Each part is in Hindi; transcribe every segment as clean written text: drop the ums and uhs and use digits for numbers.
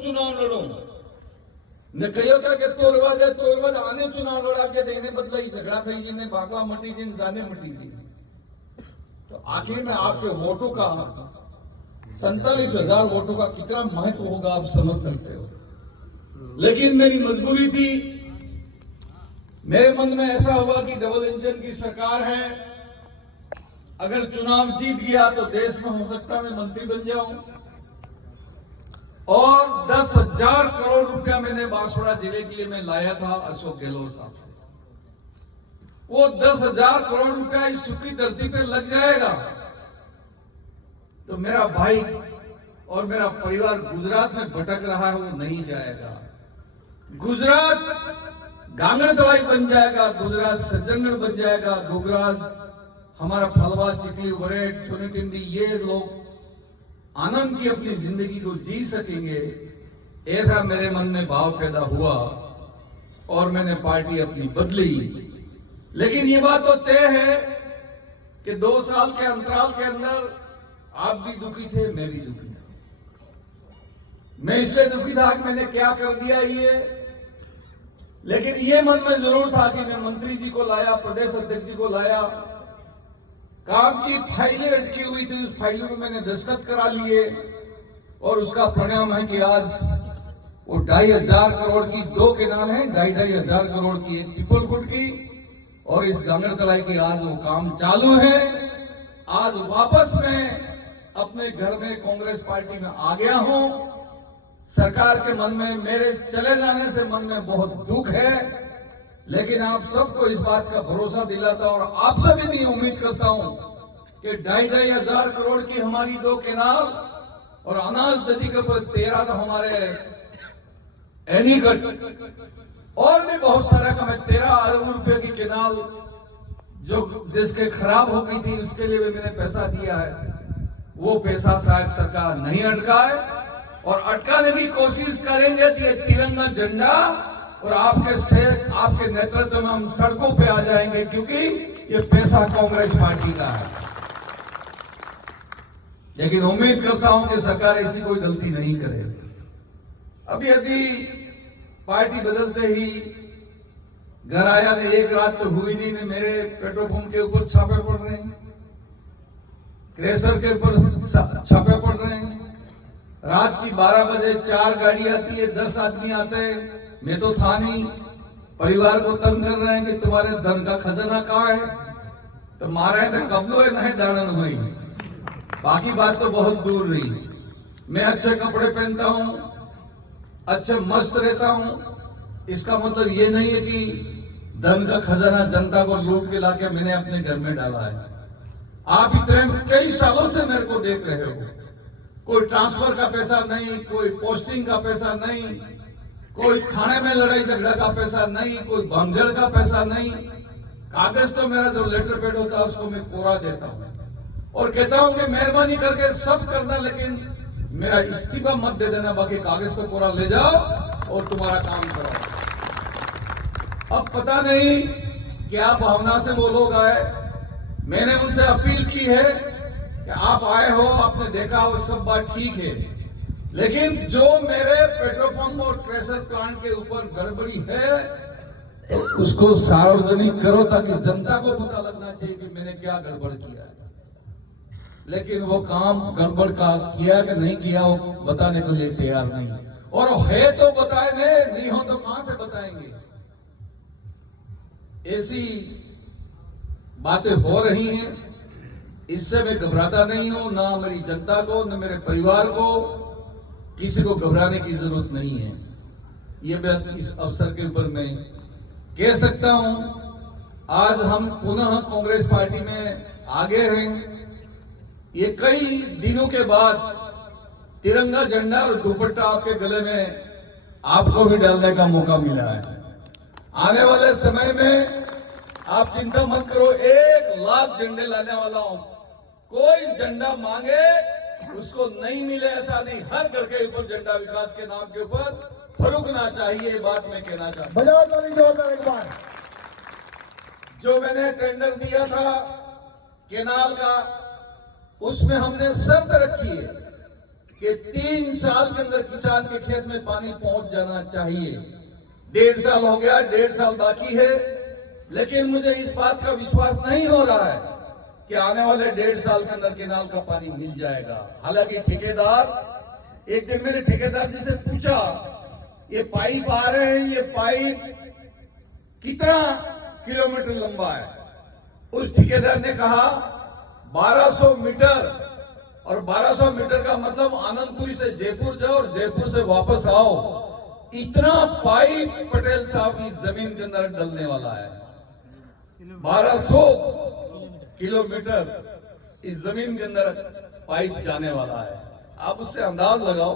चुनाव लड़ो ने कहो था कि तोरवा आने चुनाव लड़ा के देने बदला ही झगड़ा थी जिन्हें बागला मटी जिन जाने मटी थी। तो आखिर में आपके वोटों का 47,000 वोटों का कितना महत्व होगा आप समझ सकते हो। लेकिन मेरी मजबूरी थी, मेरे मन में ऐसा हुआ कि डबल इंजन की सरकार है, अगर चुनाव जीत गया तो देश में हो सकता मैं मंत्री बन जाऊं। और 10,000 करोड़ रुपया मैंने बांसवाड़ा जिले के लिए मैं लाया था अशोक गहलोत साहब से। वो 10,000 करोड़ रुपया इस सूखी धरती पे लग जाएगा तो मेरा भाई और मेरा परिवार गुजरात में भटक रहा है वो नहीं जाएगा। गुजरात गांगड़तलाई बन जाएगा, गुजरात सज्जनगढ़ बन जाएगा, गुजरात हमारा फलवा, चिकली, वरेट, छोनी टिंडी, ये लोग आनंद की अपनी जिंदगी को जी सकेंगे, ऐसा मेरे मन में भाव पैदा हुआ और मैंने पार्टी अपनी बदली। लेकिन ये बात तो तय है कि 2 साल के अंतराल के अंदर आप भी दुखी थे, मैं भी दुखी था। मैं इसलिए दुखी था कि मैंने क्या कर दिया ये, लेकिन ये मन में जरूर था कि मैं मंत्री जी को लाया, प्रदेश अध्यक्ष जी को लाया, काम की फाइलें अटकी हुई थी, उस फाइलों में मैंने दस्तखत करा लिए और उसका परिणाम है कि आज वो 2,500 करोड़ की 2 केनाल है, 2,500 करोड़ की एक पीपलकुट की और इस गांगड़तलाई की आज वो काम चालू है। आज वापस मैं अपने घर में कांग्रेस पार्टी में आ गया हूं। सरकार के मन में मेरे चले जाने से मन में बहुत दुख है, लेकिन आप सबको इस बात का भरोसा दिलाता हूं और आपसे भी नहीं उम्मीद करता हूं कि 2,500 करोड़ की हमारी 2 केनाल और अनाज नदी के ऊपर 13 तो हमारे एनीकट और भी बहुत सारा का, मैं 13 अरब रुपए की केनाल जो जिसके खराब हो गई थी उसके लिए भी मैंने पैसा दिया है। वो पैसा शायद सरकार नहीं अटकाए और अटकाने की कोशिश करेंगे तो ये तिरंगा झंडा और आपके नेतृत्व में हम सड़कों पे आ जाएंगे, क्योंकि ये पैसा कांग्रेस पार्टी का है। लेकिन उम्मीद करता हूं कि सरकार ऐसी कोई गलती नहीं करे। अभी पार्टी बदलते ही घर आया ने एक रात तो हुई नहीं ने मेरे पेट्रोल पंप के ऊपर छापे पड़ रहे हैं, क्रेशर के ऊपर छापे पड़ रहे हैं। रात की 12 बजे 4 गाड़ी आती है, 10 आदमी आते हैं, मैं तो था नहीं, परिवार को तंग कर रहे हैं कि तुम्हारे धन का खजाना कहाँ है, तो मारे तो कबलो है नहीं दानन हुई। बाकी बात तो बहुत दूर रही। मैं अच्छे कपड़े पहनता हूं, अच्छे मस्त रहता हूं, इसका मतलब ये नहीं है कि धन का खजाना जनता को लूट के लाके मैंने अपने घर में डाला है। आप इतने कई सालों से मेरे को देख रहे हो, कोई ट्रांसफर का पैसा नहीं, कोई पोस्टिंग का पैसा नहीं, कोई थाने में लड़ाई झगड़ा का पैसा नहीं, कोई भंगजड़ का पैसा नहीं। कागज तो मेरा जो लेटर पैड होता है उसको मैं कोरा देता हूं और कहता हूं कि मेहरबानी करके सब करना, लेकिन मेरा इस्तीफा मत दे देना, बाकी कागज तो कोरा ले जाओ और तुम्हारा काम करो। अब पता नहीं क्या भावना से वो लोग आए, मैंने उनसे अपील की है कि आप आए हो, आपने देखा हो, सब बात ठीक है, लेकिन जो मेरे पेट्रोल पंप और क्रेशर प्लांट के ऊपर गड़बड़ी है उसको सार्वजनिक करो ताकि जनता को पता लगना चाहिए कि मैंने क्या गड़बड़ किया है। लेकिन वो काम गड़बड़ का किया कि नहीं किया वो बताने के लिए तैयार नहीं, और है तो बताए नहीं हो तो कहां से बताएंगे। ऐसी बातें हो रही हैं, इससे मैं घबराता नहीं हूं, ना मेरी जनता को न मेरे परिवार को, किसी को घबराने की जरूरत नहीं है। ये बात इस अवसर के ऊपर मैं कह सकता हूं। आज हम पुनः कांग्रेस पार्टी में आगे हैं। ये कई दिनों के बाद तिरंगा झंडा और दुपट्टा आपके गले में आपको भी डालने का मौका मिला है। आने वाले समय में आप चिंता मत करो, 1 लाख झंडे लाने वाला हूं। कोई झंडा मांगे उसको नहीं मिले ऐसा नहीं, हर घर के ऊपर झंडा विकास के नाम के ऊपर फरूकना चाहिए, बात मैं कहना चाहता हूं। बजाओ ताली जोरदार एक बार। जो मैंने टेंडर दिया था केनाल का, उसमें हमने शर्त रखी है कि 3 साल के अंदर किसान के खेत में पानी पहुंच जाना चाहिए। 1.5 साल हो गया, 1.5 साल बाकी है, लेकिन मुझे इस बात का विश्वास नहीं हो रहा है कि आने वाले 1.5 साल के अंदर केनाल का पानी मिल जाएगा। हालांकि ठेकेदार, एक दिन मैंने ठेकेदार जी से पूछा, ये पाइप आ रहे हैं, ये पाइप कितना किलोमीटर लंबा है? उस ठेकेदार ने कहा 1200 मीटर, और 1200 मीटर का मतलब आनंदपुरी से जयपुर जाओ और जयपुर से वापस आओ। इतना पाइप पटेल साहब की जमीन के अंदर डलने वाला है। 1200 किलोमीटर इस जमीन के अंदर पाइप जाने वाला है। आप उससे अंदाज लगाओ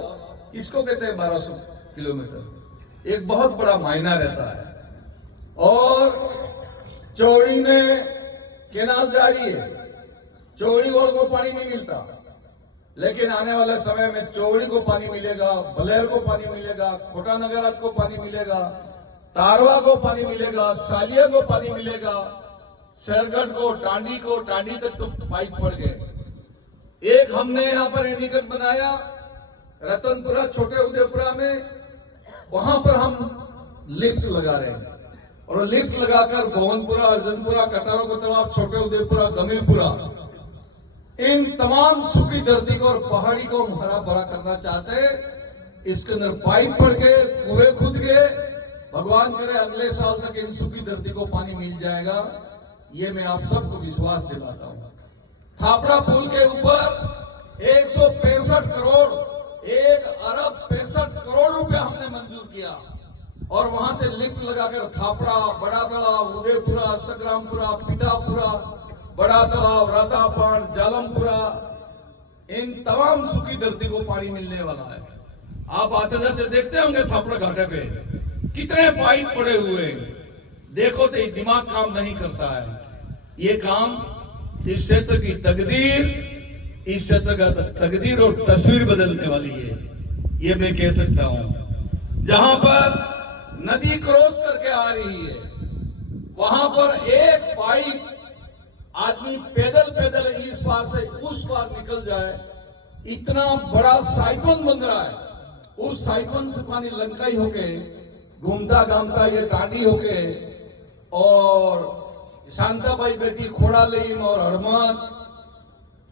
किसको कहते हैं 1200 किलोमीटर। एक बहुत बड़ा मायना रहता है। और चौड़ी में केनाल जारी है, चौड़ी वालों को पानी नहीं मिलता, लेकिन आने वाले समय में चौड़ी को पानी मिलेगा, बलेर को पानी मिलेगा, खोटा नगरात को पानी मिलेगा, तारवा को पानी मिलेगा, सालिया को पानी मिलेगा, शेरगढ़ को, टांडी तक तो पाइप पड़ गए। एक हमने यहां पर एनीकट बनाया रतनपुरा, छोटे उदयपुरा में, वहां पर हम लिफ्ट लगा रहे हैं, और लिफ्ट लगाकर भवनपुरा, अर्जनपुरा, कटारों को तालाब, छोटे उदयपुरा, गमीरपुरा, इन तमाम सूखी धरती को और पहाड़ी को हम हरा भरा करना चाहते हैं। इसके अंदर पाइप पड़ गए, कुएं खुद गए, भगवान करे अगले साल तक इन सूखी धरती को पानी मिल जाएगा। ये मैं आप सबको विश्वास दिलाता हूं। थापड़ा पुल के ऊपर 165 करोड़, 1 अरब 65 करोड़ रुपया हमने मंजूर किया, और वहां से लिफ्ट लगाकर थापड़ा, बड़ा तालाब, उदयपुरा, संग्रामपुरा, पितापुरा, बड़ा तालाब, रातापाड़, जालमपुरा, इन तमाम सूखी धरती को पानी मिलने वाला है। आप आते जाते देखते होंगे थापड़ा घाटे पे कितने पाइप पड़े हुए हैं। देखो तो दिमाग काम नहीं करता है। ये काम इस क्षेत्र की तकदीर, इस क्षेत्र का तकदीर और तस्वीर बदलने वाली है, ये मैं कह सकता हूं। जहां पर नदी क्रॉस करके आ रही है, वहां पर एक पाइप आदमी पैदल पैदल इस पार से उस पार निकल जाए, इतना बड़ा साइक्लोन बन रहा है। उस साइक्लोन से पानी लंकाई होके घूमता घामता ये टांडी होके और शांताबाई बेटी, खोड़ालीम और हड़मत,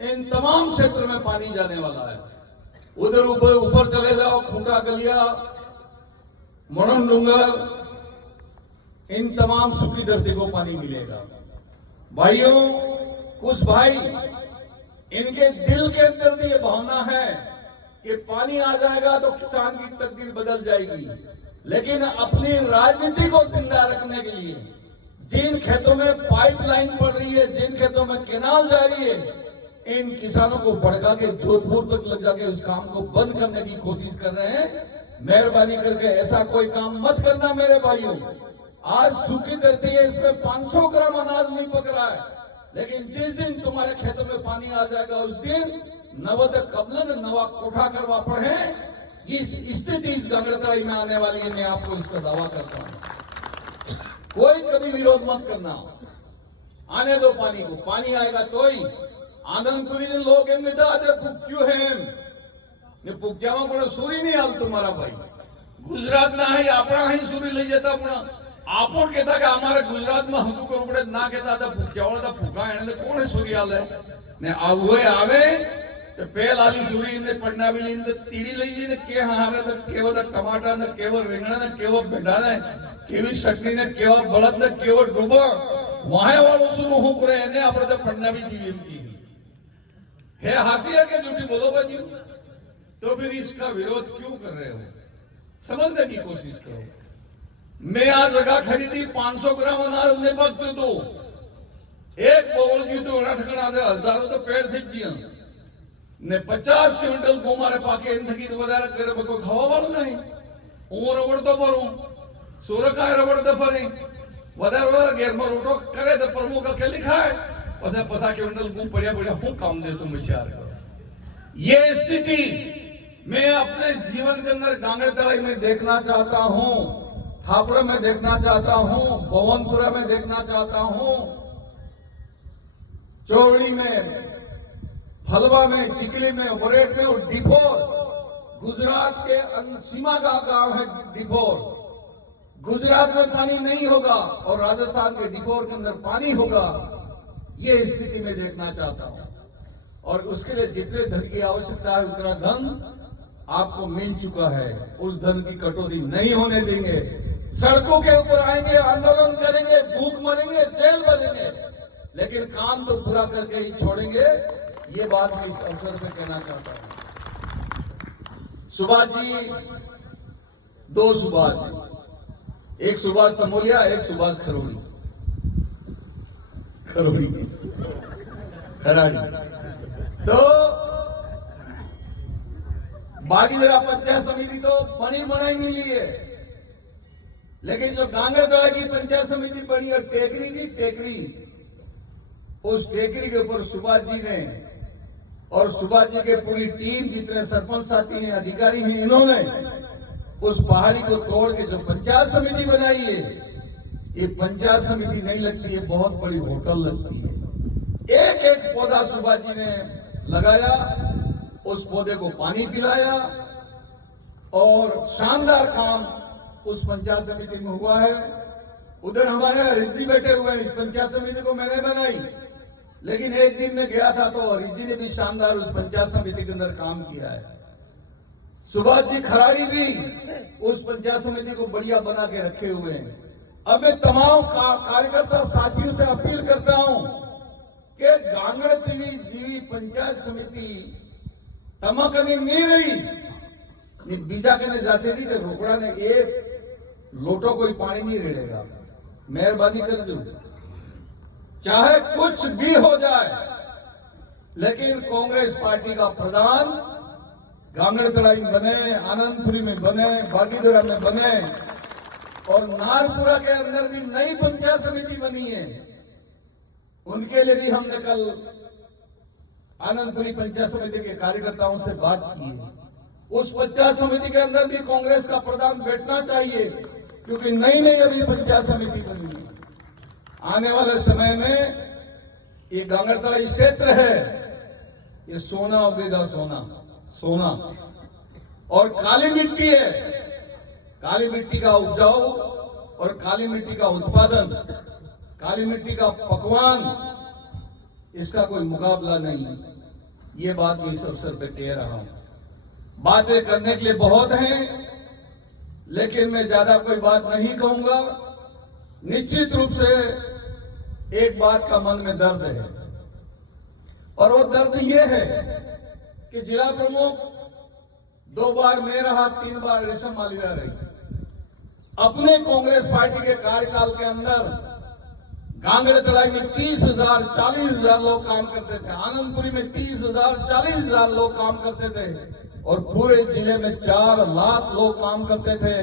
इन तमाम क्षेत्र में पानी जाने वाला है। उधर ऊपर चले जाओ, खूंटा गलिया, मोड़न डूंगर, इन तमाम सूखी धरती को पानी मिलेगा। भाइयों, कुछ भाई इनके दिल के अंदर भी ये भावना है कि पानी आ जाएगा तो किसान की तकदीर बदल जाएगी, लेकिन अपनी राजनीति को जिंदा रखने के लिए जिन खेतों में पाइपलाइन पड़ रही है, जिन खेतों में केनाल जारी है, इन किसानों को भड़का के जोधपुर तक लग जाके उस काम को बंद करने की कोशिश कर रहे हैं। मेहरबानी करके ऐसा कोई काम मत करना मेरे भाइयों। आज सूखी धरती है, इसमें 500 ग्राम अनाज नहीं पक रहा है, लेकिन जिस दिन तुम्हारे खेतों में पानी आ जाएगा उस दिन नवद कबलन नवा कोठा करवा पड़े। इस स्थिति इस गंगड़तराई में आने वाली है, मैं आपको इसका दावा करता हूं। कोई कभी विरोध मत करना, आने दो पानी को, पानी आएगा तो ही। आनंदपुरी ने लोग एम आते पुक्यू है ने पुक्यामा पण सूरी नहीं हाल तुम्हारा भाई गुजरात ना है अपना ही सूरी लई जता पण आपो कहता कि हमारे गुजरात में हजू करવું પડે ना कहता था पुक्यावाड़ा था फूका એને कोण सूरी हाले ने आवे आवे तो पेल आली सूरी ने पन्नावी ने तीड़ी लई जईने के हारे तो केवा टमाटा ने केवा રીંગણા ने केवा भेंडा ने केवी चटनी ने केवा बळद ने केवा डूबा वहां वालों शुरू हो करे એને આપણે તો પન્નાવી જીવી એમ की है। हंसी है कि झूठी बोलो भाई, तो फिर इसका विरोध क्यों कर रहे हो? समझने की कोशिश करो। मैं आज जगह खरीदी 500 ग्राम अनाज नहीं पकते तो एक बोल की तो ठिकाना दे हजारों तो पेड़ थी गया ने 50 क्विंटल को मारे पाके इन थकी तो વધારે કરે કોઈ ખાવા વાળું નહીં। હું રબડ તો ભરું, સુરકાય રબડ તો ફરી વધારે ઘેરમાં રોટો કરે તો પ્રમુખ અકેલી ખાય પછી 50 क्विंटल गुम पड़िया पड़िया हूं काम दे तुम विचार करो। ये स्थिति मैं अपने जीवन के अंदर गांगड़तराई में देखना चाहता हूं, थापड़ा में देखना चाहता हूं, भवनपुरा में देखना चाहता हूं, चौड़ी में, फलवा में, चिकली में, वरेट में और डिपोर गुजरात के सीमा का गांव है डिपोर। गुजरात में पानी नहीं होगा और राजस्थान के डिपोर के अंदर पानी होगा, ये स्थिति में देखना चाहता हूं। और उसके लिए जितने धन की आवश्यकता है उतना धन आपको मिल चुका है। उस धन की कटौती नहीं होने देंगे। सड़कों के ऊपर आएंगे, आंदोलन करेंगे, भूख मरेंगे, जेल बनेंगे, लेकिन काम तो पूरा करके ही छोड़ेंगे। ये बात मैं इस अवसर पे कहना चाहता हूं। सुभाष जी, दो सुभाष हैं, एक सुभाष तमोलिया, एक सुभाष खरोड़ी खराड़ी। तो बागीदरा पंचायत समिति तो पनीर बनाई मिली है, लेकिन जो गांगड़तला की पंचायत समिति बनी और टेकरी की टेकरी, उस टेकरी के ऊपर सुभाष जी ने और सुभाष जी के पूरी टीम, जितने सरपंच साथी हैं, अधिकारी हैं, इन्होंने उस पहाड़ी को तोड़ के जो पंचायत समिति बनाई है, ये पंचायत समिति नहीं लगती है, बहुत बड़ी होटल लगती है। एक एक पौधा सुभाष जी ने लगाया, उस पौधे को पानी पिलाया और शानदार काम उस पंचायत समिति में हुआ है। उधर हमारे यहाँ ऋषि बैठे हुए हैं, इस पंचायत समिति को मैंने बनाई, लेकिन एक दिन में गया था तो ऋषि ने भी शानदार उस पंचायत समिति के अंदर काम किया है। सुभाष जी खराड़ी भी उस पंचायत समिति को बढ़िया बना के रखे हुए हैं। अब मैं तमाम कार्यकर्ता साथियों से अपील करता हूं कि गांगड़तली जीवी पंचायत समिति तमकनी नहीं रही, बीजा कहने जाते थी कि रोकड़ा ने एक लोटो कोई पानी नहीं रेड़ेगा। मेहरबानी कर दो, चाहे कुछ भी हो जाए, लेकिन कांग्रेस पार्टी का प्रधान गांगड़तलाई में बने, आनंदपुरी में बने, बागीदरा में बने और नारपुरा के अंदर भी नई पंचायत समिति बनी है। उनके लिए भी हमने कल आनंदपुरी पंचायत समिति के कार्यकर्ताओं से बात की है। उस पंचायत समिति के अंदर भी कांग्रेस का प्रधान बैठना चाहिए, क्योंकि नई नई अभी पंचायत समिति बनी है। आने वाले समय में ये गांगड़तलाई क्षेत्र है, ये सोना उगेगा, सोना और काली मिट्टी है। काली मिट्टी का उपजाऊ और काली मिट्टी का उत्पादन, काली मिट्टी का पकवान, इसका कोई मुकाबला नहीं। ये बात मैं इस अवसर पे कह रहा हूं। बातें करने के लिए बहुत हैं, लेकिन मैं ज्यादा कोई बात नहीं कहूंगा। निश्चित रूप से एक बात का मन में दर्द है, और वो दर्द ये है कि जिला प्रमुख 2 बार मैं रहा, 3 बार रेशम मालविया रही। अपने कांग्रेस पार्टी के कार्यकाल के अंदर गांगड़तलाई में 30,000 40,000 लोग काम करते थे, आनंदपुरी में 30,000 40,000 लोग काम करते थे, और पूरे जिले में 4 लाख लोग काम करते थे।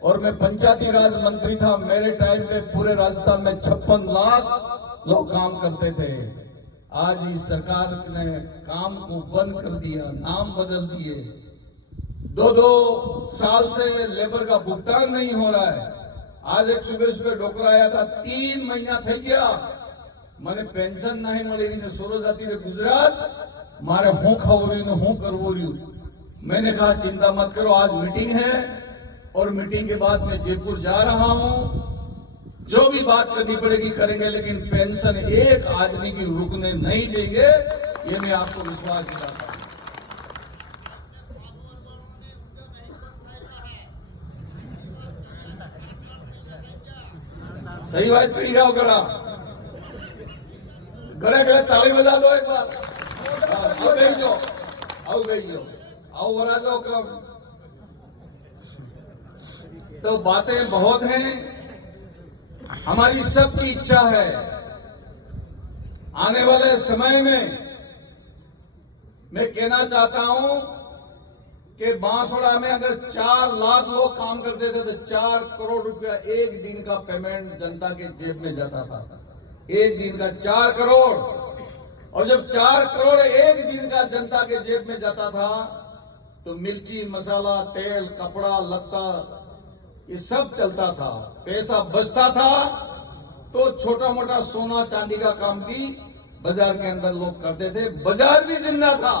और मैं पंचायती राज मंत्री था, मेरे टाइम पे पूरे राजस्थान में 56 लाख लोग काम करते थे। आज इस सरकार ने काम को बंद कर दिया, नाम बदल दिए। 2-2 साल से लेबर का भुगतान नहीं हो रहा है। आज एक सुबह डॉक्टर आया था, 3 महीना થઈ ગયા, મને પેન્શન નહીં મળી ને સોરો જાતી રે गुजरात, मारे हूं खवरी ने हूं करवो रही। मैंने कहा चिंता मत करो, आज मीटिंग है और मीटिंग के बाद मैं जयपुर जा रहा हूं, जो भी बात करनी पड़ेगी करेंगे, लेकिन पेंशन एक आदमी की रुकने नहीं देंगे, ये मैं आपको विश्वास दिलाता हूं। सही बात कही जाओ, गड़ा गड़े गड़े ताली बजा दो एक बार। आओ गई जो, आओ बना दो कम। तो बातें बहुत हैं। हमारी सबकी इच्छा है आने वाले समय में, मैं कहना चाहता हूं कि बांसवाड़ा में अगर 4 लाख लोग काम करते थे तो 4 करोड़ रुपया एक दिन का पेमेंट जनता के जेब में जाता था। एक दिन का 4 करोड़, और जब 4 करोड़ एक दिन का जनता के जेब में जाता था तो मिर्ची, मसाला, तेल, कपड़ा, लत्ता, ये सब चलता था, पैसा बचता था। तो छोटा मोटा सोना चांदी का काम भी बाजार के अंदर लोग करते थे, बाजार भी जिंदा था।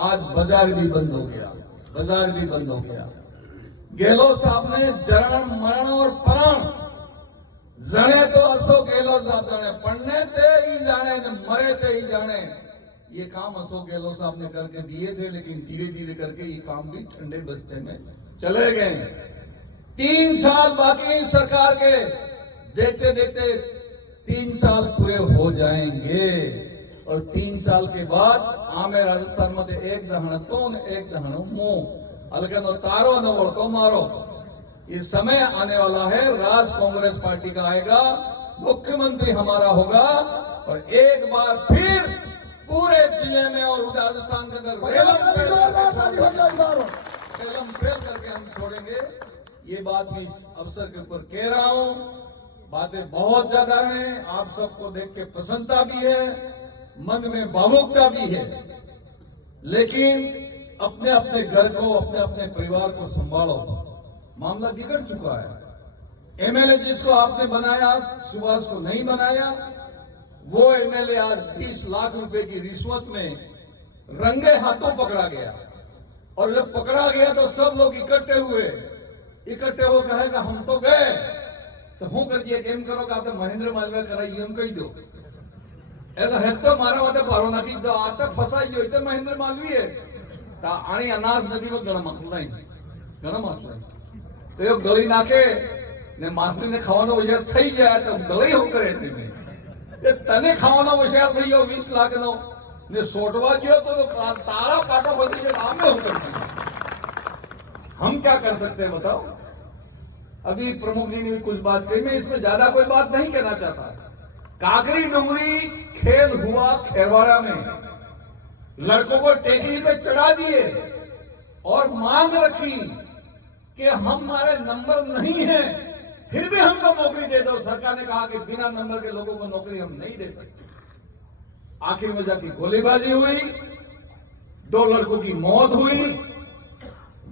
आज बाजार भी बंद हो गया, बाजार भी बंद हो गया। गहलोत साहब ने जरण मरण और परण जने तो अशोक गहलोत साहब जाने, पढ़ने थे ही जाने ने मरे थे ही जाने। ये काम अशोक गहलोत साहब ने करके दिए थे, लेकिन धीरे धीरे करके ये काम भी ठंडे बस्ते में चले गए। 3 साल बाकी सरकार के, देखते देखते 3 साल पूरे हो जाएंगे और 3 साल के बाद आमे राजस्थान में एक दहन तो एक दहन मुंह अलग नो तारो न वड़को मारो। ये समय आने वाला है, राज कांग्रेस पार्टी का आएगा, मुख्यमंत्री हमारा होगा और एक बार फिर पूरे जिले में और राजस्थान के अंदर फेल करके हम छोड़ेंगे। ये बात मैं इस अवसर के ऊपर कह रहा हूं। बातें बहुत ज्यादा हैं, आप सबको देख के प्रसन्नता भी है, मन में भावुकता भी है, लेकिन अपने अपने घर को, अपने अपने परिवार को संभालो। मामला बिगड़ चुका है। एमएलए जिसको आपने बनाया, सुभाष को नहीं बनाया, वो एमएलए आज 20 लाख रुपए की रिश्वत में रंगे हाथों पकड़ा गया। और जब पकड़ा गया तो सब लोग इकट्ठे हो कहेगा हम तो गए, तो हूं कर दिया केम करो का तो महेंद्र मालविया कराई एम कही दो। એટલે હેતો મારા માટે પારો નાખી દો, આ તક ફસાઈ ગયો એટલે મહેન્દ્ર માલવીએ તા આણી અનાજ નદીમાં ઘણા માછલા તો એ ગળી નાખે ને માછલીને ખાવાનો વિચાર થઈ જાય તો ગળી શું કરે એ તને ખાવાનો વિચાર થઈ ગયો 20 લાખનો ને સોટવા ગયો તો તારા પાટો ફસી ગયો આમે શું કરતા? हम क्या कर सकते हैं बताओ? अभी प्रमुख जी ने भी कुछ बात कही, मैं इसमें ज्यादा कोई बात नहीं कहना चाहता। काकरी डुंगरी खेल हुआ खेरवाड़ा में, लड़कों को टेकरी पे चढ़ा दिए और मांग रखी कि हमारे नंबर नहीं है फिर भी हमको नौकरी दे दो। सरकार ने कहा कि बिना नंबर के लोगों को नौकरी हम नहीं दे सकते। आखिर में जाके गोलीबाजी हुई, 2 लड़कों की मौत हुई।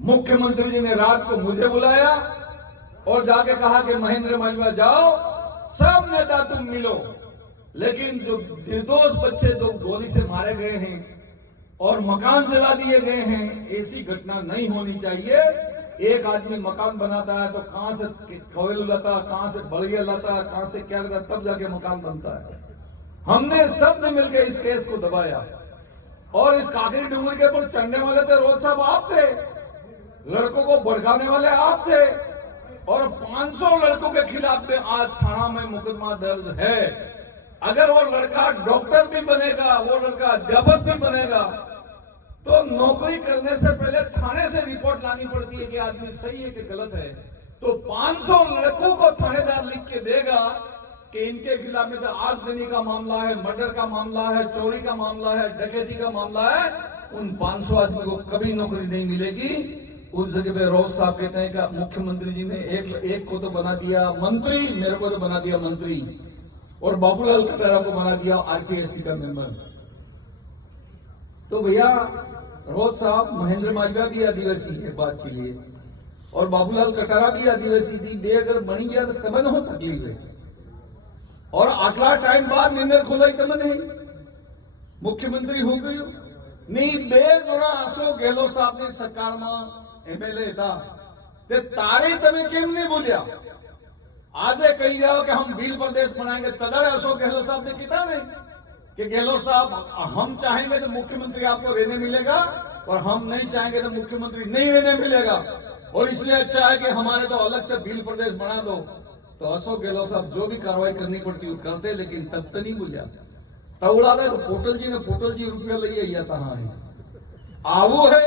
मुख्यमंत्री जी ने रात को मुझे बुलाया और जाके कहा कि महेंद्र मालविया जाओ, सब नेता तुम मिलो, लेकिन जो निर्दोष बच्चे जो गोली से मारे गए हैं और मकान जला दिए गए हैं, ऐसी घटना नहीं होनी चाहिए। एक आदमी मकान बनाता है तो कहां से कोयला लाता है, कहां से बलिया लाता है, कहां से क्या करता है, तब जाके मकान बनता है। हमने सब ने मिलकर इस केस को दबाया और इस काकरी डूंगरी के ऊपर चढ़ने वाले थे रोज साहब आप थे, लड़कों को भड़काने वाले आप थे और 500 लड़कों के खिलाफ में आज थाना में मुकदमा दर्ज है। अगर वो लड़का डॉक्टर भी बनेगा, वो लड़का अध्यापक भी बनेगा, तो नौकरी करने से पहले थाने से रिपोर्ट लानी पड़ती है कि आदमी सही है कि गलत है। तो 500 लड़कों को थानेदार लिख के देगा कि इनके खिलाफ में तो आगजनी का मामला है, मर्डर का मामला है, चोरी का मामला है, डकैती का मामला है। उन 500 आदमी को कभी नौकरी नहीं मिलेगी। उस जगह पे रोज साहब कहते हैं कि मुख्यमंत्री जी ने एक को तो बना दिया मंत्री, मेरे को तो बना दिया मंत्री, और बाबूलाल कटारा को बना दिया आरपीएससी का मेंबर। तो भैया रोज साहब, महेंद्र मालविया भी आदिवासी है बात के लिए और बाबूलाल कटारा भी आदिवासी थी। बे अगर बनी गया तो तमन हो तकलीफ है और आटला टाइम बाद निर्णय खोलाई तमन है मुख्यमंत्री हो गयो नहीं। बे जोड़ा अशोक गहलोत साहब ने सरकार में एमएलए था ते तारे तमे केम नहीं बोलिया? आजे कही जाओ कि हम भील प्रदेश बनाएंगे, तदारे अशोक गहलोत साहब ने किया नहीं कि गहलोत साहब हम चाहेंगे तो मुख्यमंत्री आपको रहने मिलेगा और हम नहीं चाहेंगे तो मुख्यमंत्री नहीं रहने मिलेगा, और इसलिए अच्छा है कि हमारे तो अलग से भील प्रदेश बना दो। तो अशोक गहलोत साहब जो भी कार्रवाई करनी पड़ती वो करते, लेकिन तब तो नहीं बोलिया। तवड़ा दे तो पोटल जी रुपया ले आइया कहां है? आवो है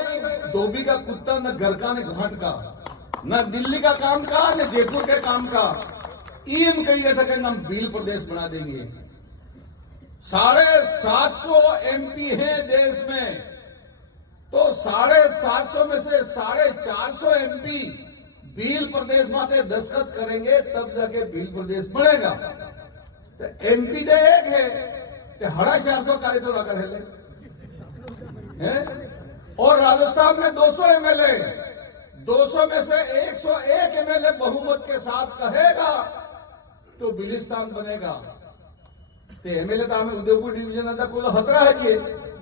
धोबी का कुत्ता, न घर का न घाट का, न दिल्ली का काम का न जयपुर के काम का। ईम कही गया था कि हम भील प्रदेश बना देंगे। 750 एमपी हैं देश में, तो 750 में से 450 एमपी भील प्रदेश माते दस्तखत करेंगे तब जाके भील प्रदेश बनेगा। तो एमपी तो एक है कि 450 कार्य तो रखा है और राजस्थान में 200 एमएलए, 200 में से 101 एमएलए बहुमत के साथ कहेगा तो बिलिस्तान बनेगा। तो एमएलए तो हमें उदयपुर डिवीजन कुल 17 है,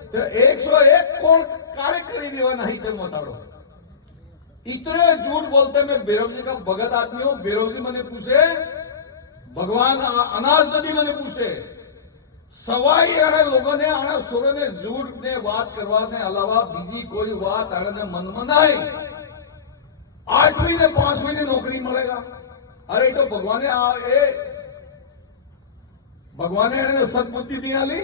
तो 101 कोण कार्य करी देवा नहीं ते बताड़ो। इतने झूठ बोलते मैं भैरव जी का भगत आदमी हूं। भैरव जी मैंने पूछे भगवान अनाज नदी मैंने पूछे सवाई आने लोगों ने आने सुरे ने झूठ ने बात करवाने अलावा बीजी कोई बात आने मन मनाए 8वीं ने 5वीं ने नौकरी मिलेगा। अरे तो भगवान ने सदबुद्धि दी आली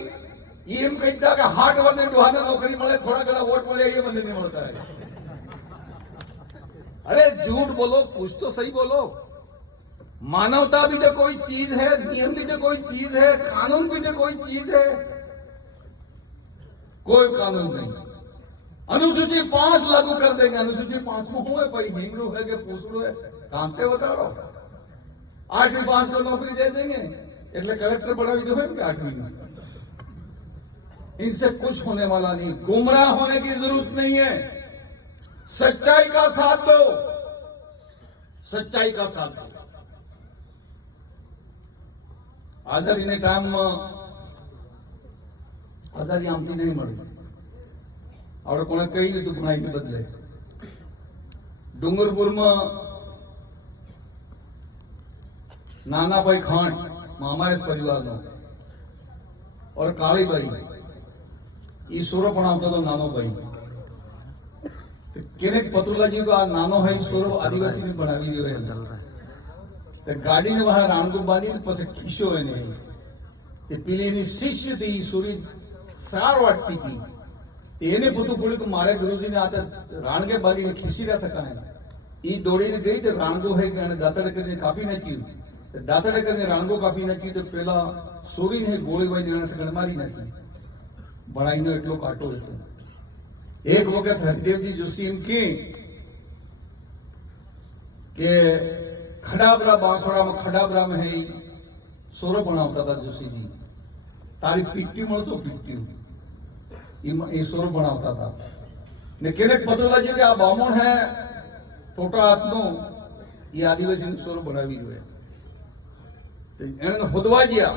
एम कहता कि हाट वाले डोहाने नौकरी मिले थोड़ा घना वोट मिले ये मंदिर नहीं मिलता है। अरे झूठ बोलो कुछ तो सही बोलो। मानवता भी तो कोई चीज है, नियम भी तो कोई चीज है, कानून भी तो कोई चीज है। कोई कानून नहीं। अनुसूची 5 लागू कर देंगे। अनुसूची 5 में हुए भाई हिंदू है कि पूछड़ू है कामते बता रहा 8वीं 5 को नौकरी दे देंगे એટલે कलेक्टर बना भी तो है 8वीं में। इनसे कुछ होने वाला नहीं। गुमराह होने की जरूरत नहीं है। सच्चाई का साथ दो, सच्चाई का साथ दो। आजादी टाइम में आजादी आमती नहीं मળી આપણે કોને કઈ રીતે બનાવી બદલે ડુંગરપુરમાં નાનાભાઈ ખાંડ મામાએસ પરિવારનો और કાળીબાઈ એ સોરો પણ આવતો હતો નાનો ભાઈ કેનેક પતું લાગ્યું કે આ નાનો ભાઈ સોરો આદિવાસીને ભણાવી રહ્યો છે ગાડીને બહાર રાણગું બાંધીને પછી ખીશો એને એ પેલી એની શિષ્ય હતી સોરી સાર વાટતી હતી એને પોતું બોલ્યું કે મારે ગુરુજીને આ રાણગે બાંધીને ખીસી રહ્યા હતા એ દોડીને ગઈ તો રાણગો હોય કે એને દાંતડે કરીને કાપી નાખ્યું દાંતડે કરીને રાણગો કાપી નાખ્યું તો પેલા સોરીને ગોળીબાઈ એને ગણમારી નાખી ભણાઈનો એટલો કાંટો હતો। એક વખત હરિદેવજી જોશી એમ કે खडाबरा बांसवाड़ा में खडाबरा में है सोरो बनावता था जोशी जी तारी पिट्टी મળતો पिट्टी ये सोरो बनावता था ने केने पतो लाग्यो कि आ बामण है टोटा हाथनो ये आदिवासी ने सोरो बनावी रह्यो तो एने खोदवा गया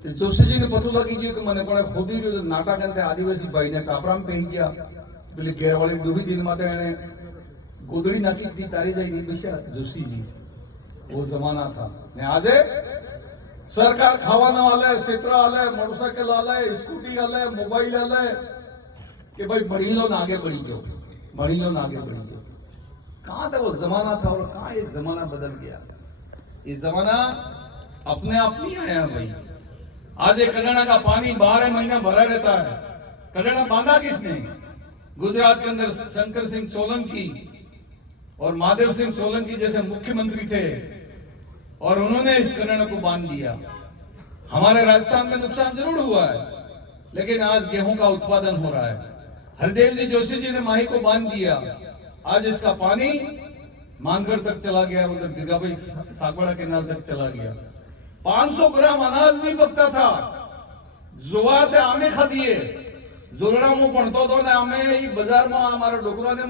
तो जोशी जी ने पतो लागी गयो कि मने पण खोदी रह्यो तो नाटक अंते आदिवासी भाई ने कापड़ा में पही गया पेली घेरवाली डूबी दिन माते एने गोदड़ी नाखी थी तारी जाई नहीं बेशा जोशी जी वो जमाना था ने आजे सरकार खावाना वाले सेत्रा वाले मोटरसाइकिल वाले स्कूटी वाले मोबाइल वाले कि भाई बढ़ी लो ना आगे बढ़ी जाओ बढ़ी लो ना आगे बढ़ी जाओ। कहां था वो जमाना था और कहां ये जमाना बदल गया। ये जमाना अपने आप नहीं आया भाई। आज एक कल्याणा का पानी 12 महीना भरा रहता है। कल्याणा बांधा किसने? गुजरात के अंदर शंकर सिंह सोलंकी और महादेव सिंह सोलंकी जैसे मुख्यमंत्री थे और उन्होंने इस कल्याण को बांध दिया। हमारे राजस्थान में नुकसान जरूर हुआ है लेकिन आज गेहूं का उत्पादन हो रहा है। हरदेव जी जोशी जी ने माही को बांध दिया। आज इसका पानी मानगढ़ तक चला गया, उधर गिगाबाई सागवाड़ा केनाल तक चला गया। 500 ग्राम अनाज नहीं पकता था। जुवार ते आमे खाधीए जोरड़ा में पड़तो तो ने आमे बाजार में हमारा डोकरा ने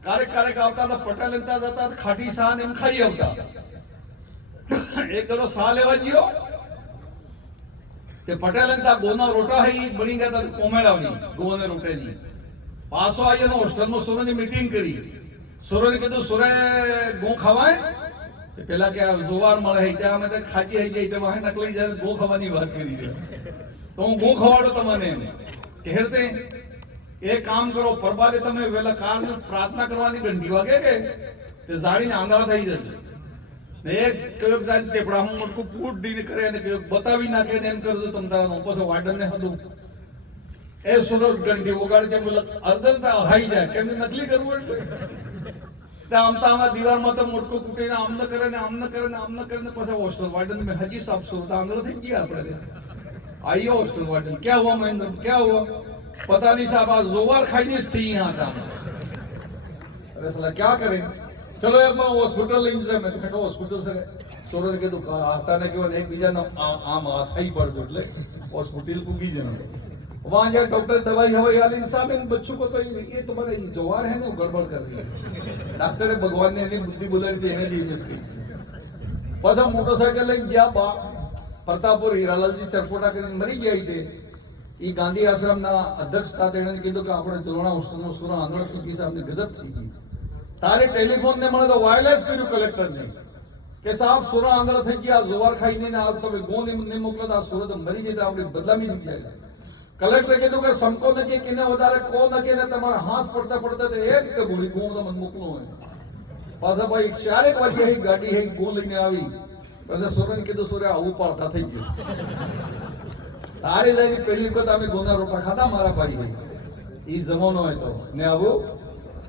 कार्यक आवता था पटा लेता जाता खाटी शाह ने खाई आवता। एक करो शाह लेवा जियो ते पटेल गोना रोटा है बनी गया था कोमेड़ावनी गोने रोटे नी पासो आई ने होस्टल में सोरे ने मीटिंग करी। सोरे ने कीधु सोरे गो खवाय ते पेला के जोवार मळे है त्या में खाजी है जाई ते वहां नकली जाए गो खवानी बात करी तो हूँ गो खवाड़ो तमने कहते एक काम करो परबादे तमे वेला काल प्रार्थना करवानी घंटी वागे के ते जाळीने आंधळा થઈ જશે ને એક કયોક જાત ટેપડા હું મોટું ફૂટ ડીને કરે અને કયોક બતાવી નાખે ને એમ કરજો તમ તારા પછી વાડને હદું એ સુરો ઘંટી વગાડી તેમ અર્ધનતા હાઈ જાય કેમ નકલી કરવું એટલે તે આમતા આમાં દીવારમાં તો મોટું કૂટીને આમ ન કરે ને આમ ન કરે ને આમ ન કરે ને પછી હોસ્ટેલ વાર્ડન में हजी साहब सुरता आंधळा થઈ ગયા આપણે आइयो हॉस्टल वार्डन क्या हुआ महेंद्र क्या हुआ पता नहीं साहब आज जोवार खाई थी यहाँ था। अरे साला क्या करें चलो यार मैं हॉस्पिटल ले जाए मैं तो हॉस्पिटल से सोरे के दुकान आता ने केवल एक बीजा ना आम हाथ ही पड़ दो એટલે हॉस्पिटल को भी जाना वहां जाए डॉक्टर दवाई हवाई वाले साहब इन बच्चों को तो ये तुम्हारा ये जोवार है ना गड़बड़ कर रही है। डॉक्टर भगवान ने इन्हें बुद्धि बुलाई थी इन्हें दी इसकी बस हम मोटरसाइकिल लेके गया प्रतापुर हीरालालजी चरपोटा કરીને મરી ગયા थे। ये गांधी आश्रम ना अध्यक्ष था तेने कीधु कि આપણે ચોરણા હોસ્ટેલનો સુરા આંધળા સુકી સાહેબને ગજબ થઈ ગઈ તારે ટેલિફોન ને મને તો વાયરલેસ કર્યું કલેક્ટર ને કે સાહેબ સુરા આંગળ થઈ ગયા જોવાર ખાઈ નહીં આ તમે ગો ને મોકલતા સુરત મરી જતા આપણી બદલામી થઈ જાય કલેક્ટરે કીધું કે સંકો ને કે કેને વધારે કો ન કે તમારા હાથ પડતા પડતા એક ગોળી ગો તમને મોકલો હોય પાછા ભાઈ 4 વાગે એક ગાડી એક ગો લઈને આવી પછી સોરન કીધું સોરે આવું પાડતા થઈ ગયું તારે જાય પહેલી વખત અમે ગોના રોટલા ખાધા મારા ભાઈ એ જમાનો હતો ને આવું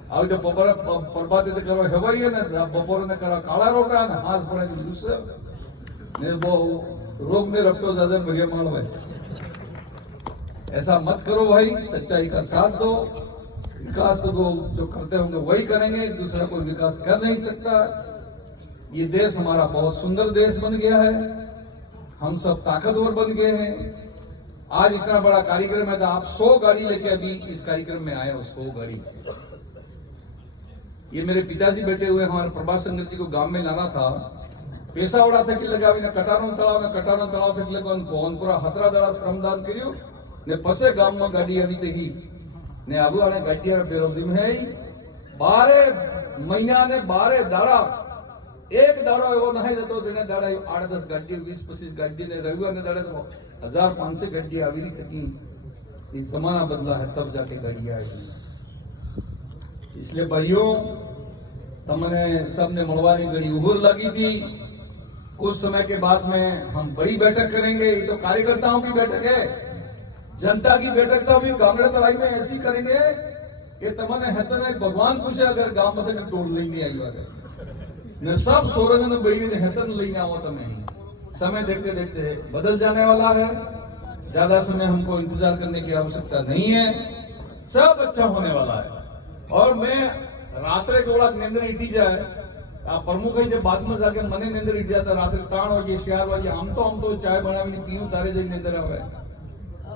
આવી તો બપોરે પ્રભાતે તો કરવા હેવાઈએ ને બપોરે ને કરવા કાળા રોટલા ને હાથ પડે દિવસે ને બહુ रोग में रखो ज्यादा बढ़िया मान भाई ऐसा मत करो भाई सच्चाई का साथ दो विकास तो जो करते होंगे वही करेंगे दूसरा कोई विकास कर नहीं सकता ये देश हमारा बहुत सुंदर देश बन गया है हम सब ताकतवर बन गए हैं आज इतना बड़ा कार्यक्रम है तो आप 100 गाड़ी लेके अभी इस कार्यक्रम में आए हो 100 गाड़ी ये मेरे पिताजी बैठे हुए हमारे प्रभास संगत जी को गांव में लाना था पेशावड़ा थकी लगावीने कटारो तलाव थकी लगावन भवनपुरा हतरा दड़ा श्रमदान कर्યું ने पसे गामમાં ગાડી આવી તકી ને આબુ અને ગાડીયા બેરોજી में है 12 મહિના ને 12 દાડા એક દાડો એવો નહીં જતો જેને દાડા 8-10 ગાડી 20-25 ગાડી ને રવિવાર ને દાડે 1500 ગાડી આવી રહી थकी ये जमाना बदला है तब जाके गाड़ी आई इसलिए भाइयों तमने सबने મળવાની ઘણી ઉહર लगी थी कुछ समय के बाद में हम बड़ी बैठक करेंगे ये तो कार्यकर्ताओं की बैठक है जनता की बैठक तो अभी गामड़े तलाई में ऐसी करेंगे कि तमने हेतन भगवान पूछे अगर गांव में टोल लेने आई वाले ने सब सोरन ने बड़ी ने हेतन लेने आओ तमें समय देखते देखते बदल जाने वाला है ज्यादा समय हमको इंतजार करने की आवश्यकता नहीं है सब अच्छा होने वाला है और मैं रात्रे गोला निंद्र इटी जाए आ प्रमुख बाद में जाके मने निंद्र इट जाता रात्रे 3 वागे 4 वागे आम तो चाय बनावी पीऊं तारे जई निंद्र आवे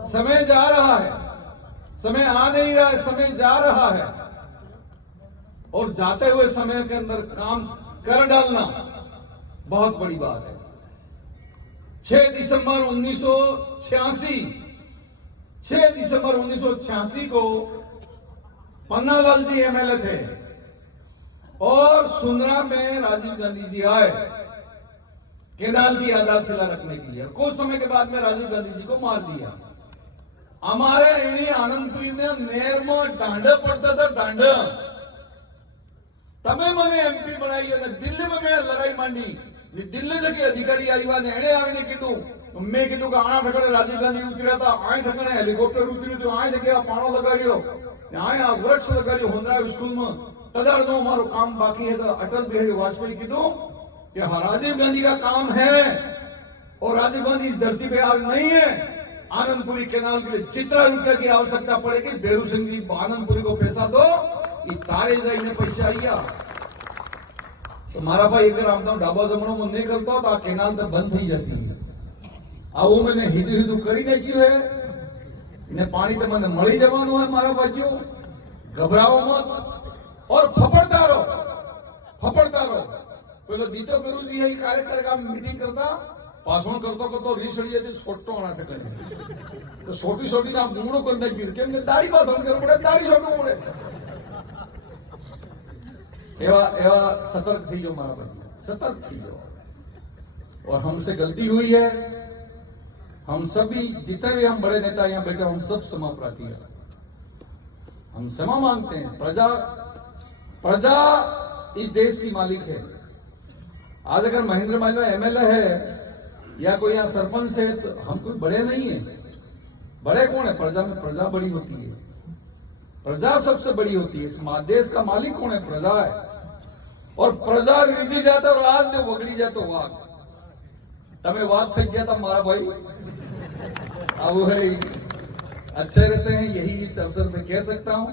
समय जा रहा है समय आ नहीं रहा है समय जा रहा है और जाते हुए समय के अंदर काम कर डालना बहुत बड़ी बात है 6 दिसंबर 1986 को पन्नालाल जी एमएलए थे और सुंदरा में राजीव गांधी जी आए केनाल की आधारशिला रखने के लिए कुछ समय के बाद में राजीव गांधी जी को मार दिया हमारे एनी आनंदपुरी ने नेर में डांड पड़ता था डांड तमें मने एमपी बनाई और दिल्ली में मैं लड़ाई मांडी दिल्ली जगह अधिकारी आई ने एने आवीने कीधु मैं कीधु कि आ ठकड़े राजीव गांधी उतर्या था आ ठकड़े हेलिकॉप्टर उतर्यु तो आ जगह पाणो लगाड्यो आ वृक्ष लगाड्यो होंदरा स्कूल में तदार नो हमारो काम बाकी है तो अटल बिहारी वाजपेयी कीधु कि राजीव गांधी का काम है और राजीव गांधी इस धरती पे आज नहीं है आनंदपुरी कैनाल के लिए जितना रुपए की आवश्यकता पड़ेगी बेरू सिंह जी आनंदपुरी को पैसा दो ये तारे जाइने पैसा आइया तो मारा भाई अगर आम तो डाबा जमणो में नहीं करता तो आ कैनाल तो बंद थी जाती है आवो मैंने हीधू करीने क्यों है इन्हें पानी तो मैंने मળી જવાનું है मारा भाइयों घबराओ मत और फपड़ता रहो પેલો દીતો ગુરુજી એ કાર્યક્રમ મીટિંગ કરતા ભાષણ કરતો રીસડી હતી છોટો આના ઠકાય તો છોટી ના મૂળો કરી નાખી કેમ કે દાઢી ભાષણ કરવું પડે દાઢી છોટવું પડે एवा सतर्क थी जो मारा भाई सतर्क थी जो और हमसे गलती हुई है हम सभी जितने भी हम बड़े नेता यहाँ बैठे हम सब क्षमा प्रार्थी है हम क्षमा मांगते हैं प्रजा इस देश की मालिक है आज अगर महेंद्र मालवा एमएलए है या कोई यहाँ सरपंच है तो हम कोई बड़े नहीं है बड़े कौन है प्रजा में प्रजा बड़ी होती है प्रजा सबसे बड़ी होती है इस देश का मालिक कौन है प्रजा है और प्रजा રીઝી जाता और रात ने वगड़ी जातो वाक तमे वाक થઈ ગયા था मारा भाई अब है अच्छे रहते हैं यही इस अवसर पे कह सकता हूं